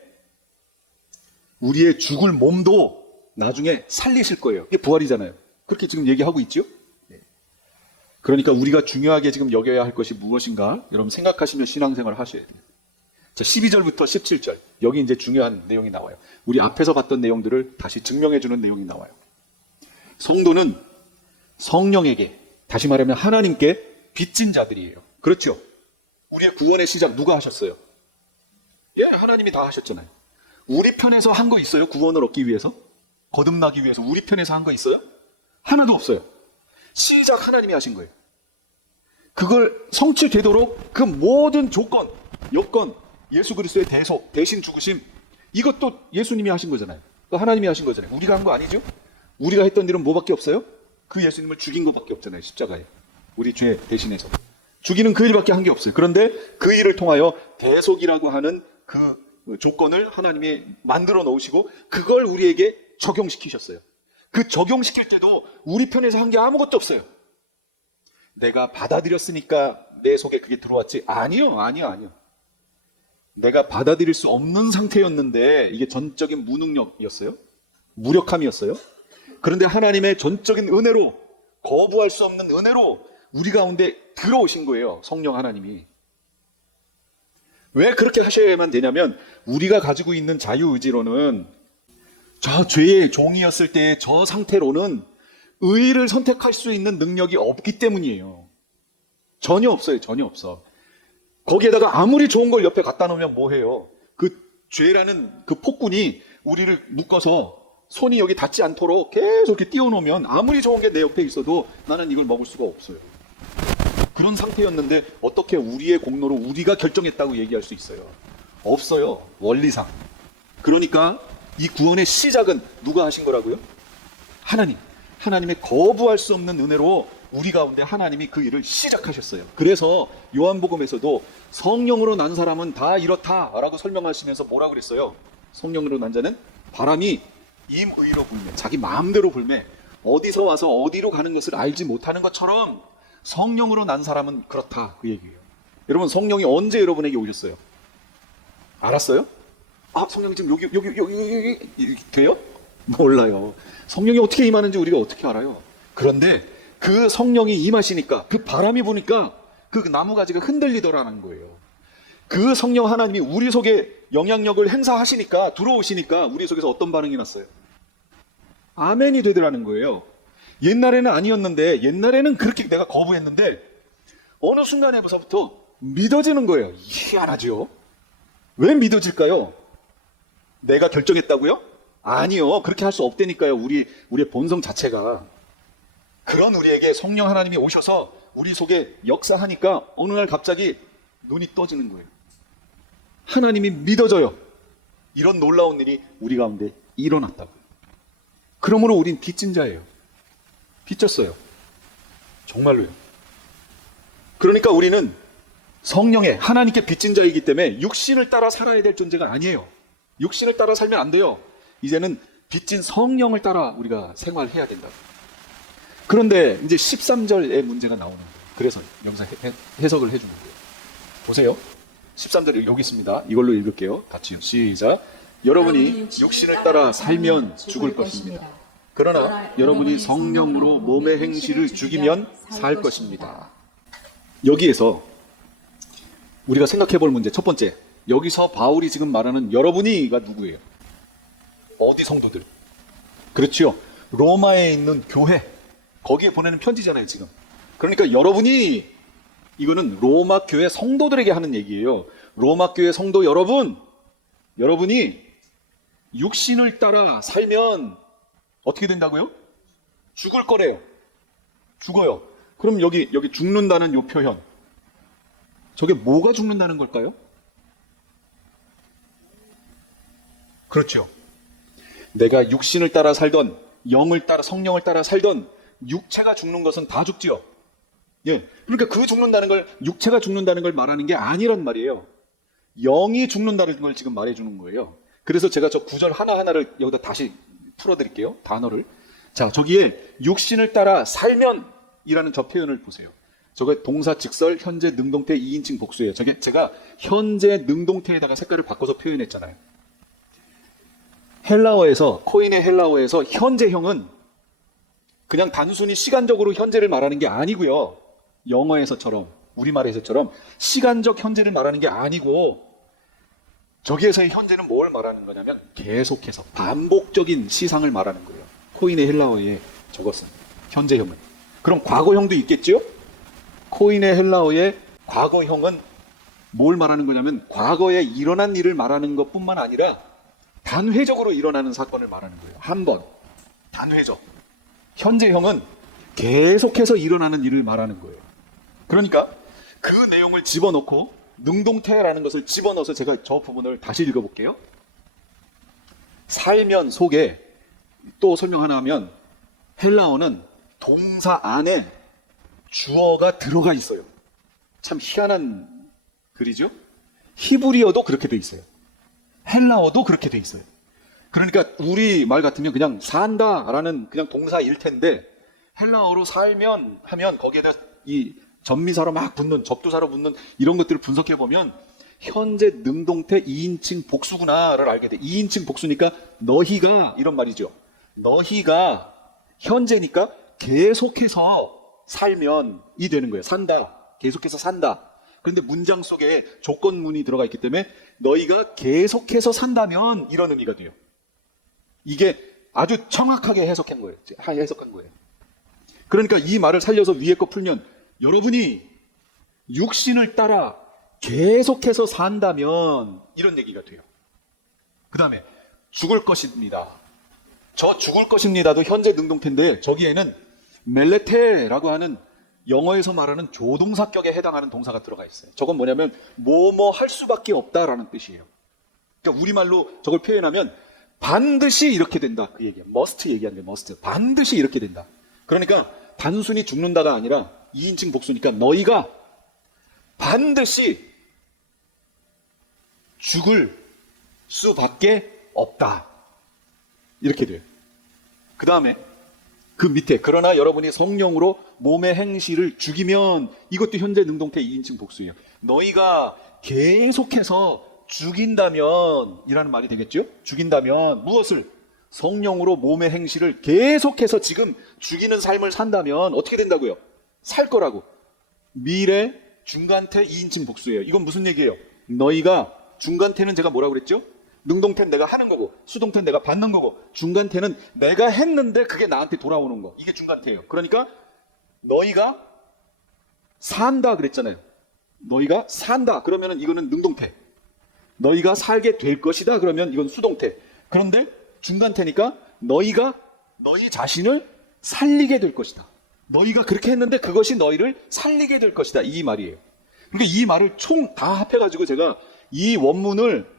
우리의 죽을 몸도 나중에 살리실 거예요. 이게 부활이잖아요. 그렇게 지금 얘기하고 있죠? 그러니까 우리가 중요하게 지금 여겨야 할 것이 무엇인가? 여러분 생각하시며 신앙생활을 하셔야 돼요. 자, 12절부터 17절. 여기 이제 중요한 내용이 나와요. 우리 앞에서 봤던 내용들을 다시 증명해주는 내용이 나와요. 성도는 성령에게, 다시 말하면 하나님께 빚진 자들이에요. 그렇죠? 우리의 구원의 시작 누가 하셨어요? 예, 하나님이 다 하셨잖아요. 우리 편에서 한 거 있어요? 구원을 얻기 위해서? 거듭나기 위해서 우리 편에서 한 거 있어요? 하나도 없어요. 시작 하나님이 하신 거예요. 그걸 성취되도록 그 모든 조건, 여건, 예수 그리스도의 대속, 대신 죽으심, 이것도 예수님이 하신 거잖아요. 하나님이 하신 거잖아요. 우리가 한 거 아니죠? 우리가 했던 일은 뭐밖에 없어요? 그 예수님을 죽인 것밖에 없잖아요. 십자가에. 우리 죄 대신해서. 죽이는 그 일밖에 한 게 없어요. 그런데 그 일을 통하여 대속이라고 하는 그 조건을 하나님이 만들어 놓으시고 그걸 우리에게 적용시키셨어요. 그 적용시킬 때도 우리 편에서 한 게 아무것도 없어요. 내가 받아들였으니까 내 속에 그게 들어왔지. 아니요. 내가 받아들일 수 없는 상태였는데 이게 전적인 무능력이었어요. 무력함이었어요. 그런데 하나님의 전적인 은혜로, 거부할 수 없는 은혜로 우리 가운데 들어오신 거예요. 성령 하나님이. 왜 그렇게 하셔야만 되냐면 우리가 가지고 있는 자유의지로는 저 죄의 종이었을 때 저 상태로는 의를 선택할 수 있는 능력이 없기 때문이에요. 전혀 없어요. 전혀 없어. 거기에다가 아무리 좋은 걸 옆에 갖다 놓으면 뭐해요? 그 죄라는 그 폭군이 우리를 묶어서 손이 여기 닿지 않도록 계속 이렇게 띄워놓으면 아무리 좋은 게 내 옆에 있어도 나는 이걸 먹을 수가 없어요. 그런 상태였는데 어떻게 우리의 공로로 우리가 결정했다고 얘기할 수 있어요? 없어요. 원리상. 그러니까 이 구원의 시작은 누가 하신 거라고요? 하나님. 하나님의 거부할 수 없는 은혜로 우리 가운데 하나님이 그 일을 시작하셨어요. 그래서 요한복음에서도 성령으로 난 사람은 다 이렇다라고 설명하시면서 뭐라고 그랬어요? 성령으로 난 자는 바람이 임의로 불매, 자기 마음대로 불매, 어디서 와서 어디로 가는 것을 알지 못하는 것처럼 성령으로 난 사람은 그렇다, 그 얘기예요. 여러분, 성령이 언제 여러분에게 오셨어요? 알았어요? 아, 성령이 지금 여기 돼요? 몰라요. 성령이 어떻게 임하는지 우리가 어떻게 알아요? 그런데 그 성령이 임하시니까, 그 바람이 부니까 그 나무 가지가 흔들리더라는 거예요. 그 성령 하나님이 우리 속에 영향력을 행사하시니까, 들어오시니까 우리 속에서 어떤 반응이 났어요? 아멘이 되더라는 거예요. 옛날에는 아니었는데, 옛날에는 그렇게 내가 거부했는데 어느 순간에서부터 믿어지는 거예요. 희한하죠? 왜 믿어질까요? 내가 결정했다고요? 아니요. 그렇게 할 수 없다니까요. 우리의 본성 자체가. 그런 우리에게 성령 하나님이 오셔서 우리 속에 역사하니까 어느 날 갑자기 눈이 떠지는 거예요. 하나님이 믿어져요. 이런 놀라운 일이 우리 가운데 일어났다고요. 그러므로 우린 빚진 자예요. 빚졌어요. 정말로요. 그러니까 우리는 성령의 하나님께 빚진 자이기 때문에 육신을 따라 살아야 될 존재가 아니에요. 육신을 따라 살면 안 돼요. 이제는 빚진 성령을 따라 우리가 생활해야 된다. 그런데 이제 13절의 문제가 나오는 거예요. 그래서 여기서 해석을 해주는 거예요. 보세요. 13절 여기 있습니다. 이걸로 읽을게요. 같이요. 시작. 여러분이 육신을 따라 살면 죽을 것입니다. 그러나 여러분이 성령으로 몸의 행실을 죽이면 살 것입니다. 여기에서 우리가 생각해 볼 문제 첫 번째, 여기서 바울이 지금 말하는 여러분이가 누구예요? 어디 성도들? 그렇죠. 로마에 있는 교회, 거기에 보내는 편지잖아요 지금. 그러니까 여러분이, 이거는 로마 교회 성도들에게 하는 얘기예요. 로마 교회 성도 여러분, 여러분이 육신을 따라 살면 어떻게 된다고요? 죽을 거래요. 죽어요. 그럼 여기 죽는다는 요 표현, 저게 뭐가 죽는다는 걸까요? 그렇죠. 내가 육신을 따라 살던, 영을 따라, 성령을 따라 살던 육체가 죽는 것은 다 죽지요. 예. 그러니까 그 죽는다는 걸, 육체가 죽는다는 걸 말하는 게 아니란 말이에요. 영이 죽는다는 걸 지금 말해주는 거예요. 그래서 제가 저 구절 하나하나를 여기다 다시 풀어드릴게요. 단어를. 자, 저기에 육신을 따라 살면 이라는 저 표현을 보세요. 저게 동사 직설 현재 능동태 2인칭 복수예요. 저게 제가 현재 능동태에다가 색깔을 바꿔서 표현했잖아요. 헬라어에서, 코인의 헬라어에서 현재형은 그냥 단순히 시간적으로 현재를 말하는 게 아니고요. 영어에서처럼, 우리말에서처럼 시간적 현재를 말하는 게 아니고, 저기에서의 현재는 뭘 말하는 거냐면 계속해서 반복적인 시상을 말하는 거예요. 코인의 헬라어에 저것은 현재형은. 그럼 과거형도 있겠죠? 코인의 헬라어의 과거형은 뭘 말하는 거냐면 과거에 일어난 일을 말하는 것뿐만 아니라 단회적으로 일어나는 사건을 말하는 거예요. 한 번, 단회적. 현재형은 계속해서 일어나는 일을 말하는 거예요. 그러니까 그 내용을 집어넣고 능동태라는 것을 집어넣어서 제가 저 부분을 다시 읽어볼게요. 살면 속에 또 설명 하나 하면, 헬라어는 동사 안에 주어가 들어가 있어요. 참 희한한 글이죠. 히브리어도 그렇게 돼 있어요. 헬라어도 그렇게 돼 있어요. 그러니까 우리 말 같으면 그냥 산다라는 그냥 동사일 텐데 헬라어로 살면 하면 거기에다 이 전미사로 막 붙는 접두사로 붙는 이런 것들을 분석해 보면 현재 능동태 2인칭 복수구나를 알게 돼. 2인칭 복수니까 너희가 이런 말이죠. 너희가 현재니까 계속해서 살면 이 되는 거예요. 산다. 계속해서 산다. 그런데 문장 속에 조건문이 들어가 있기 때문에 너희가 계속해서 산다면 이런 의미가 돼요. 이게 아주 정확하게 해석한 거예요. 해석한 거예요. 그러니까 이 말을 살려서 위에 거 풀면 여러분이 육신을 따라 계속해서 산다면 이런 얘기가 돼요. 그 다음에 죽을 것입니다. 저 죽을 것입니다도 현재 능동태인데 저기에는 멜레테라고 하는 영어에서 말하는 조동사격에 해당하는 동사가 들어가 있어요. 저건 뭐냐면 뭐뭐 할 수밖에 없다라는 뜻이에요. 그러니까 우리말로 저걸 표현하면 반드시 이렇게 된다 그 얘기야. must 얘기하는 게 must. 반드시 이렇게 된다. 그러니까 단순히 죽는다가 아니라 2인칭 복수니까 너희가 반드시 죽을 수밖에 없다. 이렇게 돼요. 그 다음에 그 밑에 그러나 여러분이 성령으로 몸의 행실을 죽이면 이것도 현재 능동태 2인칭 복수예요. 너희가 계속해서 죽인다면 이라는 말이 되겠죠? 죽인다면 무엇을? 성령으로 몸의 행실을 계속해서 지금 죽이는 삶을 산다면 어떻게 된다고요? 살 거라고. 미래 중간태 2인칭 복수예요. 이건 무슨 얘기예요? 너희가 중간태는 제가 뭐라고 그랬죠? 능동태는 내가 하는 거고 수동태는 내가 받는 거고 중간태는 내가 했는데 그게 나한테 돌아오는 거. 이게 중간태예요. 그러니까 너희가 산다 그랬잖아요. 너희가 산다 그러면은 이거는 능동태. 너희가 살게 될 것이다 그러면 이건 수동태. 그런데 중간태니까 너희가 너희 자신을 살리게 될 것이다. 너희가 그렇게 했는데 그것이 너희를 살리게 될 것이다. 이 말이에요. 그러니까 이 말을 총 다 합해가지고 제가 이 원문을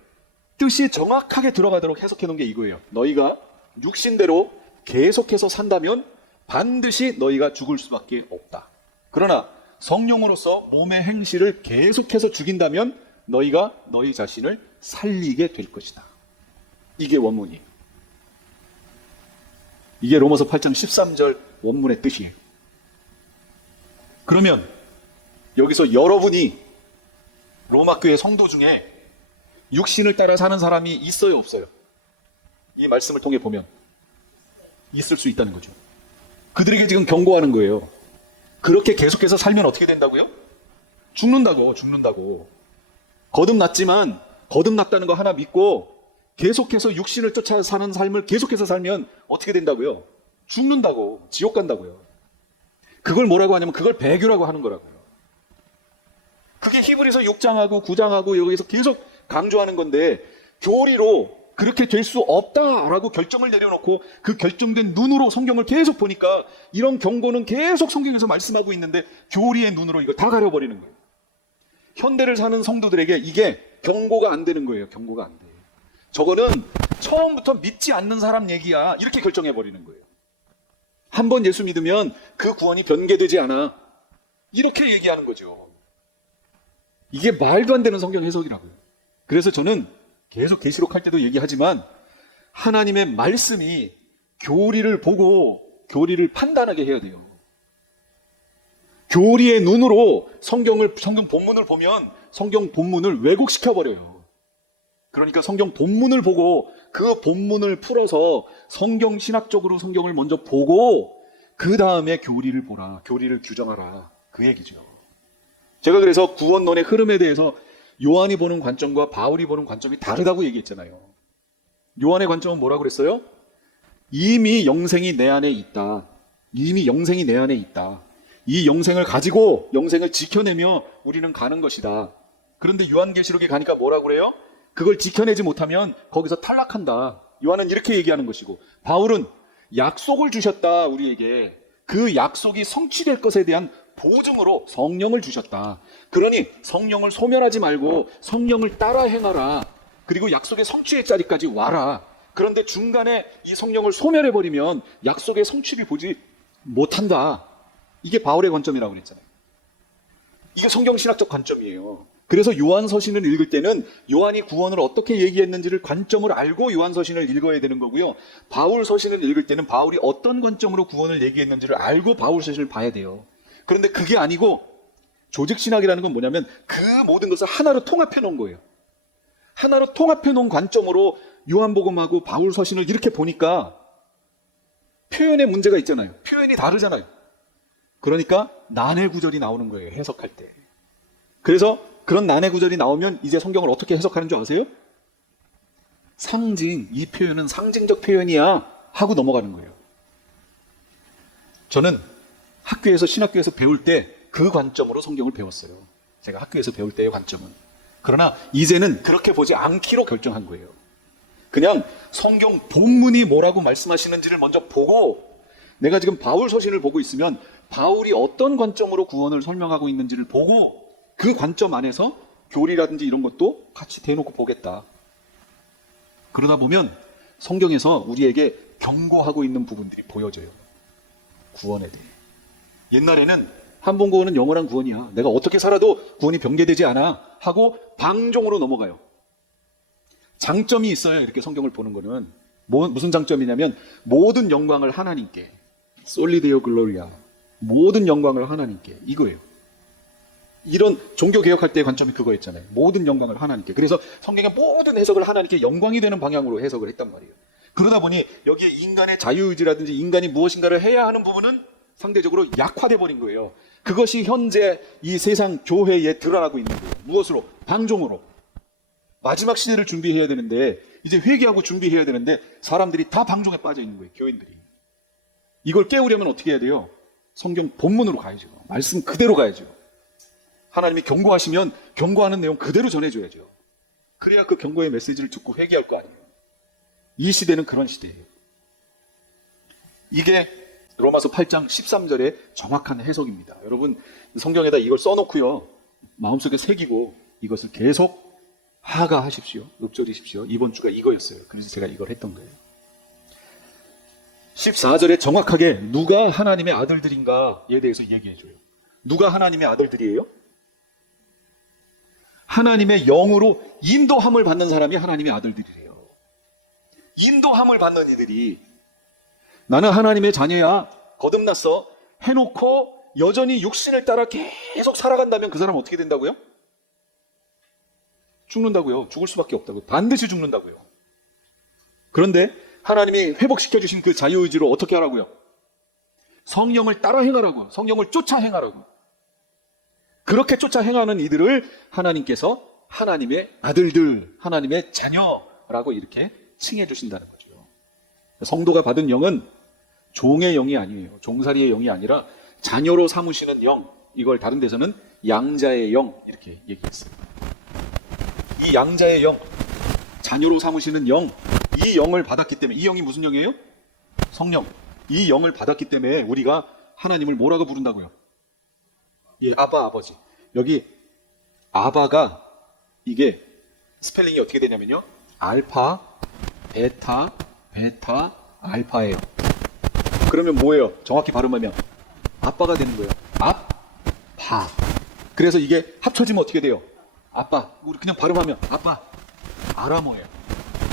뜻이 정확하게 들어가도록 해석해 놓은 게 이거예요. 너희가 육신대로 계속해서 산다면 반드시 너희가 죽을 수밖에 없다. 그러나 성령으로서 몸의 행실을 계속해서 죽인다면 너희가 너희 자신을 살리게 될 것이다. 이게 원문이에요. 이게 로마서 8장 13절 원문의 뜻이에요. 그러면 여기서 여러분이 로마 교회 성도 중에 육신을 따라 사는 사람이 있어요, 없어요? 이 말씀을 통해 보면 있을 수 있다는 거죠. 그들에게 지금 경고하는 거예요. 그렇게 계속해서 살면 어떻게 된다고요? 죽는다고. 거듭났지만 거듭났다는 거 하나 믿고 계속해서 육신을 쫓아 사는 삶을 계속해서 살면 어떻게 된다고요? 죽는다고. 지옥 간다고요. 그걸 뭐라고 하냐면 그걸 배교라고 하는 거라고요. 그게 히브리서 6장하고 9장하고 여기서 계속 강조하는 건데 교리로 그렇게 될 수 없다라고 결정을 내려놓고 그 결정된 눈으로 성경을 계속 보니까 이런 경고는 계속 성경에서 말씀하고 있는데 교리의 눈으로 이걸 다 가려버리는 거예요. 현대를 사는 성도들에게 이게 경고가 안 되는 거예요. 경고가 안 돼. 저거는 처음부터 믿지 않는 사람 얘기야. 이렇게 결정해버리는 거예요. 한 번 예수 믿으면 그 구원이 변개되지 않아. 이렇게 얘기하는 거죠. 이게 말도 안 되는 성경 해석이라고요. 그래서 저는 계속 계시록 할 때도 얘기하지만 하나님의 말씀이 교리를 보고 교리를 판단하게 해야 돼요. 교리의 눈으로 성경 본문을 보면 성경 본문을 왜곡시켜버려요. 그러니까 성경 본문을 보고 그 본문을 풀어서 성경 신학적으로 성경을 먼저 보고 그 다음에 교리를 보라. 교리를 규정하라. 그 얘기죠. 제가 그래서 구원론의 흐름에 대해서 요한이 보는 관점과 바울이 보는 관점이 다르다고 얘기했잖아요. 요한의 관점은 뭐라고 그랬어요? 이미 영생이 내 안에 있다. 이미 영생이 내 안에 있다. 이 영생을 가지고 영생을 지켜내며 우리는 가는 것이다. 그런데 요한계시록에 가니까 뭐라고 그래요? 그걸 지켜내지 못하면 거기서 탈락한다. 요한은 이렇게 얘기하는 것이고 바울은 약속을 주셨다 우리에게. 그 약속이 성취될 것에 대한 보증으로 성령을 주셨다. 그러니 성령을 소멸하지 말고 성령을 따라 행하라. 그리고 약속의 성취의 자리까지 와라. 그런데 중간에 이 성령을 소멸해버리면 약속의 성취를 보지 못한다. 이게 바울의 관점이라고 그랬잖아요. 이게 성경신학적 관점이에요. 그래서 요한서신을 읽을 때는 요한이 구원을 어떻게 얘기했는지를 관점을 알고 요한서신을 읽어야 되는 거고요. 바울서신을 읽을 때는 바울이 어떤 관점으로 구원을 얘기했는지를 알고 바울서신을 봐야 돼요. 그런데 그게 아니고 조직신학이라는 건 뭐냐면 그 모든 것을 하나로 통합해 놓은 거예요. 하나로 통합해 놓은 관점으로 요한복음하고 바울서신을 이렇게 보니까 표현에 문제가 있잖아요. 표현이 다르잖아요. 그러니까 난해 구절이 나오는 거예요. 해석할 때. 그래서 그런 난해 구절이 나오면 이제 성경을 어떻게 해석하는 줄 아세요? 상징, 이 표현은 상징적 표현이야 하고 넘어가는 거예요. 저는 학교에서 신학교에서 배울 때 그 관점으로 성경을 배웠어요. 제가 학교에서 배울 때의 관점은. 그러나 이제는 그렇게 보지 않기로 결정한 거예요. 그냥 성경 본문이 뭐라고 말씀하시는지를 먼저 보고, 내가 지금 바울 서신을 보고 있으면 바울이 어떤 관점으로 구원을 설명하고 있는지를 보고 그 관점 안에서 교리라든지 이런 것도 같이 대놓고 보겠다. 그러다 보면 성경에서 우리에게 경고하고 있는 부분들이 보여져요. 구원에 대해. 옛날에는 한 번 구원은 영원한 구원이야, 내가 어떻게 살아도 구원이 변개되지 않아 하고 방종으로 넘어가요. 장점이 있어요. 이렇게 성경을 보는 거는 무슨 장점이냐면 모든 영광을 하나님께, 솔리데오 글로리아, 모든 영광을 하나님께, 이거예요. 이런 종교개혁할 때의 관점이 그거였잖아요. 모든 영광을 하나님께. 그래서 성경의 모든 해석을 하나님께 영광이 되는 방향으로 해석을 했단 말이에요. 그러다 보니 여기에 인간의 자유의지라든지 인간이 무엇인가를 해야 하는 부분은 상대적으로 약화돼 버린 거예요. 그것이 현재 이 세상 교회에 드러나고 있는 거예요. 무엇으로? 방종으로. 마지막 시대를 준비해야 되는데, 이제 회개하고 준비해야 되는데 사람들이 다 방종에 빠져 있는 거예요. 교인들이. 이걸 깨우려면 어떻게 해야 돼요? 성경 본문으로 가야죠. 말씀 그대로 가야죠. 하나님이 경고하시면 경고하는 내용 그대로 전해줘야죠. 그래야 그 경고의 메시지를 듣고 회개할 거 아니에요. 이 시대는 그런 시대예요. 이게 로마서 8장 13절의 정확한 해석입니다. 여러분 성경에다 이걸 써놓고요, 마음속에 새기고 이것을 계속 하가하십시오. 읊조리십시오. 이번 주가 이거였어요. 그래서 제가 이걸 했던 거예요. 14절에 정확하게 누가 하나님의 아들들인가에 대해서 얘기해줘요. 누가 하나님의 아들들이에요? 하나님의 영으로 인도함을 받는 사람이 하나님의 아들들이래요. 인도함을 받는 이들이, 나는 하나님의 자녀야, 거듭났어 해놓고 여전히 육신을 따라 계속 살아간다면 그 사람은 어떻게 된다고요? 죽는다고요. 죽을 수밖에 없다고요. 반드시 죽는다고요. 그런데 하나님이 회복시켜주신 그 자유의지로 어떻게 하라고요? 성령을 따라 행하라고요. 성령을 쫓아 행하라고. 그렇게 쫓아 행하는 이들을 하나님께서 하나님의 아들들, 하나님의 자녀라고 이렇게 칭해 주신다는 거죠. 성도가 받은 영은 종의 영이 아니에요. 종살이의 영이 아니라 자녀로 삼으시는 영. 이걸 다른 데서는 양자의 영 이렇게 얘기했어요. 이 양자의 영, 자녀로 삼으시는 영, 이 영을 받았기 때문에, 이 영이 무슨 영이에요? 성령. 이 영을 받았기 때문에 우리가 하나님을 뭐라고 부른다고요? 예, 아바, 아버지. 여기 아바가 이게 스펠링이 어떻게 되냐면요, 알파, 베타, 베타, 알파예요. 그러면 뭐예요? 정확히 발음하면 아빠가 되는 거예요. 아빠. 그래서 이게 합쳐지면 어떻게 돼요? 아빠. 우리 그냥 발음하면 아빠. 아람어예요.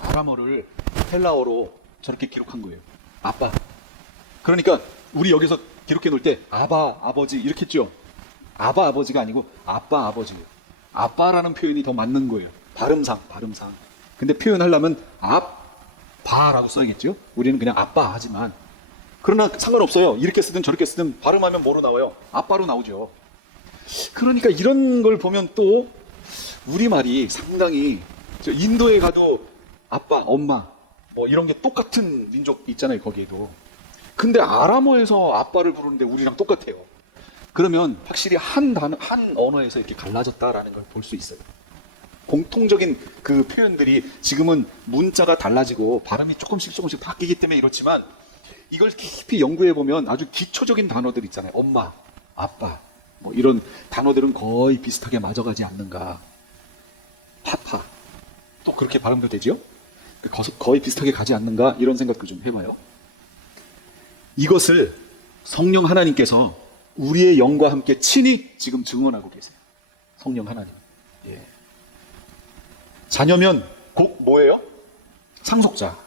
아람어를 헬라어로 저렇게 기록한 거예요. 아빠. 그러니까 우리 여기서 기록해 놓을 때 아바, 아버지 이렇게 했죠. 아바, 아버지가 아니고 아빠, 아버지예요. 아빠라는 표현이 더 맞는 거예요. 발음상. 근데 표현하려면 아빠라고 써야겠죠. 우리는 그냥 아빠 하지만, 그러나 상관없어요. 이렇게 쓰든 저렇게 쓰든 발음하면 뭐로 나와요? 아빠로 나오죠. 그러니까 이런 걸 보면 또 우리말이 상당히, 인도에 가도 아빠, 엄마 뭐 이런 게 똑같은 민족 있잖아요. 거기에도. 근데 아람어에서 아빠를 부르는데 우리랑 똑같아요. 그러면 확실히 한 언어에서 이렇게 갈라졌다라는 걸 볼 수 있어요. 공통적인 그 표현들이 지금은 문자가 달라지고 발음이 조금씩 바뀌기 때문에 이렇지만, 이걸 깊이 연구해 보면 아주 기초적인 단어들 있잖아요. 엄마, 아빠 뭐 이런 단어들은 거의 비슷하게 맞아가지 않는가. 파파 또 그렇게 발음도 되죠. 거의 비슷하게 가지 않는가, 이런 생각도 좀 해봐요. 이것을 성령 하나님께서 우리의 영과 함께 친히 지금 증언하고 계세요. 성령 하나님. 예. 자녀면 곧 뭐예요? 상속자.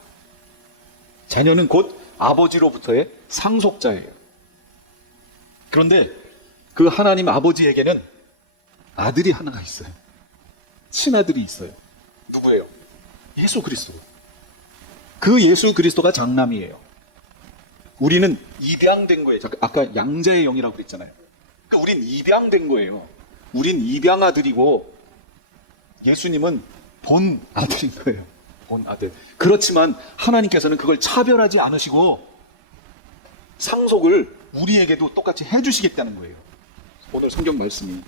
자녀는 곧 아버지로부터의 상속자예요. 그런데 그 하나님 아버지에게는 아들이 하나가 있어요. 친아들이 있어요. 누구예요? 예수 그리스도. 그 예수 그리스도가 장남이에요. 우리는 입양된 거예요. 아까 양자의 영이라고 그랬잖아요. 그러니까 우린 입양된 거예요. 우린 입양 아들이고 예수님은 본 아들인 거예요. 본 아들. 그렇지만 하나님께서는 그걸 차별하지 않으시고 상속을 우리에게도 똑같이 해주시겠다는 거예요. 오늘 성경 말씀이.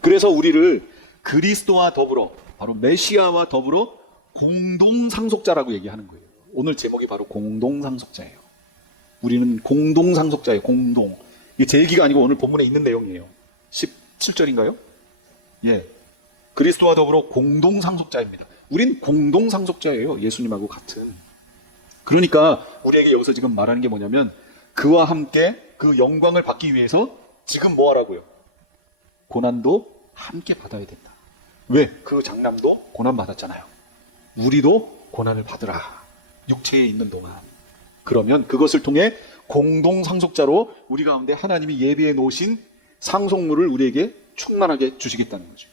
그래서 우리를 그리스도와 더불어, 바로 메시아와 더불어 공동상속자라고 얘기하는 거예요. 오늘 제목이 바로 공동상속자예요. 우리는 공동상속자예요. 공동. 이게 제 얘기가 아니고 오늘 본문에 있는 내용이에요. 17절인가요? 예. 그리스도와 더불어 공동상속자입니다. 우린 공동상속자예요. 예수님하고 같은. 그러니까 우리에게 여기서 지금 말하는 게 뭐냐면 그와 함께 그 영광을 받기 위해서 지금 뭐 하라고요? 고난도 함께 받아야 된다. 왜? 그 장남도 고난 받았잖아요. 우리도 고난을 받으라. 육체에 있는 동안. 그러면 그것을 통해 공동상속자로 우리 가운데 하나님이 예비해 놓으신 상속물을 우리에게 충만하게 주시겠다는 거죠.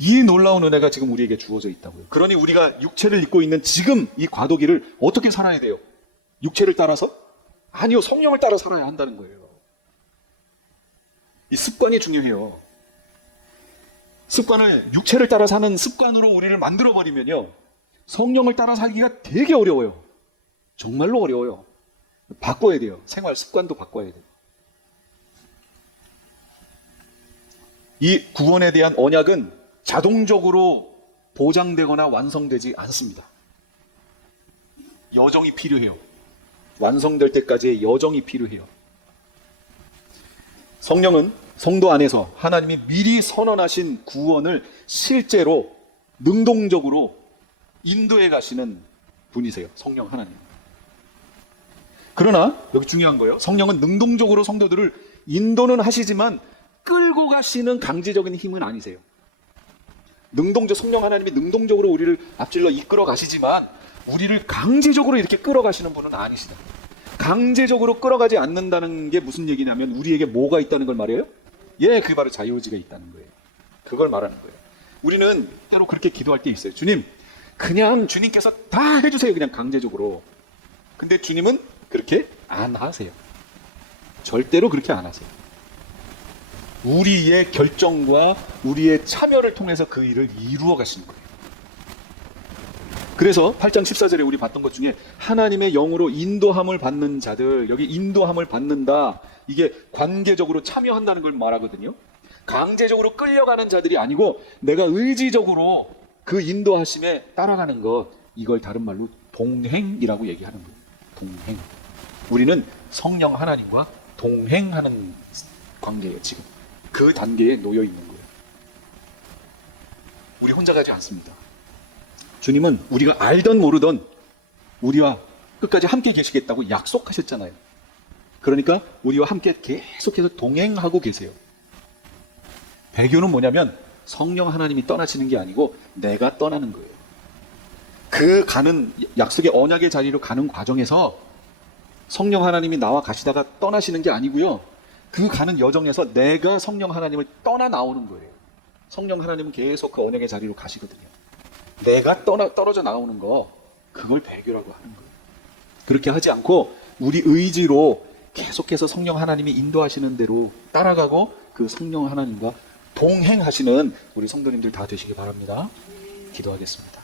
이 놀라운 은혜가 지금 우리에게 주어져 있다고요. 그러니 우리가 육체를 입고 있는 지금 이 과도기를 어떻게 살아야 돼요? 육체를 따라서? 아니요, 성령을 따라 살아야 한다는 거예요. 이 습관이 중요해요. 습관을 육체를 따라 사는 습관으로 우리를 만들어버리면요, 성령을 따라 살기가 되게 어려워요. 정말로 어려워요. 바꿔야 돼요. 생활 습관도 바꿔야 돼요. 이 구원에 대한 언약은 자동적으로 보장되거나 완성되지 않습니다. 여정이 필요해요. 완성될 때까지의 여정이 필요해요. 성령은 성도 안에서 하나님이 미리 선언하신 구원을 실제로 능동적으로 인도해 가시는 분이세요. 성령 하나님. 그러나 여기 중요한 거예요. 성령은 능동적으로 성도들을 인도는 하시지만 끌고 가시는 강제적인 힘은 아니세요. 성령 하나님이 능동적으로 우리를 앞질러 이끌어 가시지만 우리를 강제적으로 이렇게 끌어가시는 분은 아니시다. 강제적으로 끌어가지 않는다는 게 무슨 얘기냐면 우리에게 뭐가 있다는 걸 말해요? 예, 그게 바로 자유의지가 있다는 거예요. 그걸 말하는 거예요. 우리는 때로 그렇게 기도할 때 있어요. 주님, 그냥 주님께서 다 해주세요. 그냥 강제적으로. 근데 주님은 그렇게 안 하세요. 절대로 그렇게 안 하세요. 우리의 결정과 우리의 참여를 통해서 그 일을 이루어 가시는 거예요. 그래서 8장 14절에 우리 봤던 것 중에 하나님의 영으로 인도함을 받는 자들, 여기 인도함을 받는다, 이게 관계적으로 참여한다는 걸 말하거든요. 강제적으로 끌려가는 자들이 아니고 내가 의지적으로 그 인도하심에 따라가는 것, 이걸 다른 말로 동행이라고 얘기하는 거예요. 동행. 우리는 성령 하나님과 동행하는 관계예요. 지금 그 단계에 놓여 있는 거예요. 우리 혼자 가지 않습니다. 주님은 우리가 알던 모르던 우리와 끝까지 함께 계시겠다고 약속하셨잖아요. 그러니까 우리와 함께 계속해서 동행하고 계세요. 배교는 뭐냐면 성령 하나님이 떠나시는 게 아니고 내가 떠나는 거예요. 그 가는 약속의 언약의 자리로 가는 과정에서 성령 하나님이 나와 가시다가 떠나시는 게 아니고요. 그 가는 여정에서 내가 성령 하나님을 떠나 나오는 거예요. 성령 하나님은 계속 그 언약의 자리로 가시거든요. 내가 떨어져 나오는 거, 그걸 배교라고 하는 거예요. 그렇게 하지 않고 우리 의지로 계속해서 성령 하나님이 인도하시는 대로 따라가고 그 성령 하나님과 동행하시는 우리 성도님들 다 되시기 바랍니다. 기도하겠습니다.